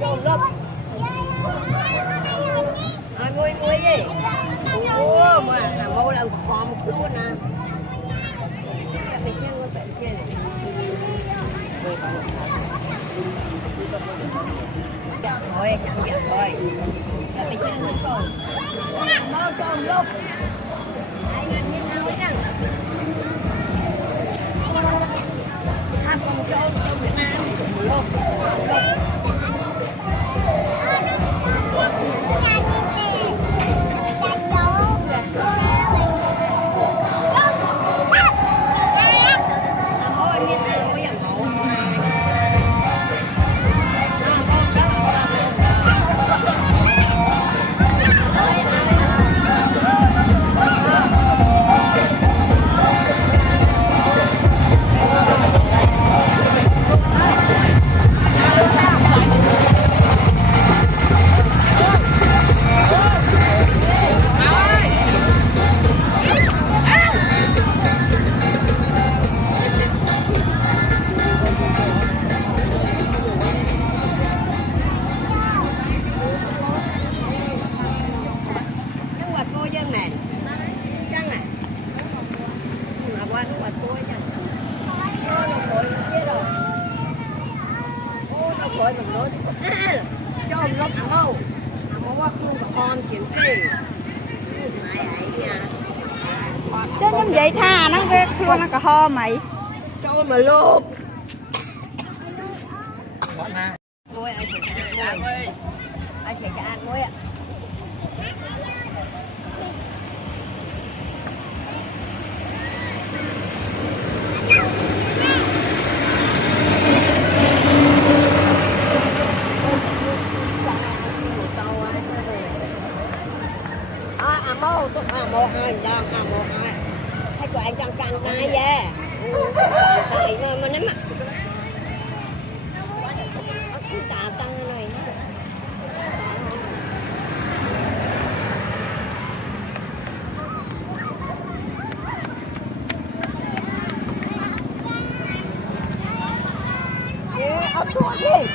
Chôm lấp. Nuôi nuôi gì? Ủa mà hàng mẫu làm hòm luôn nè. Mình chơi ngôi bệnh kia này. Dạ thôi, chẳng dạ thôi. Mình chơi ngôi con. Mơ chôm lấp. Anh ăn như nào ấy chẳng. Tham con chôm Việt Nam. Lộp. Chôm lấp mâu quá không có con chuyện gì chứ giống vậy tha nó ghét luôn nó cả ho mày trôi mà lốp muối anh sẽ cho ăn muối ạ. Mô tôi mô hai đang mô hai thấy của anh trong căn này về tại nơi mà nếm ạ tạ tăng này ốc chuột đi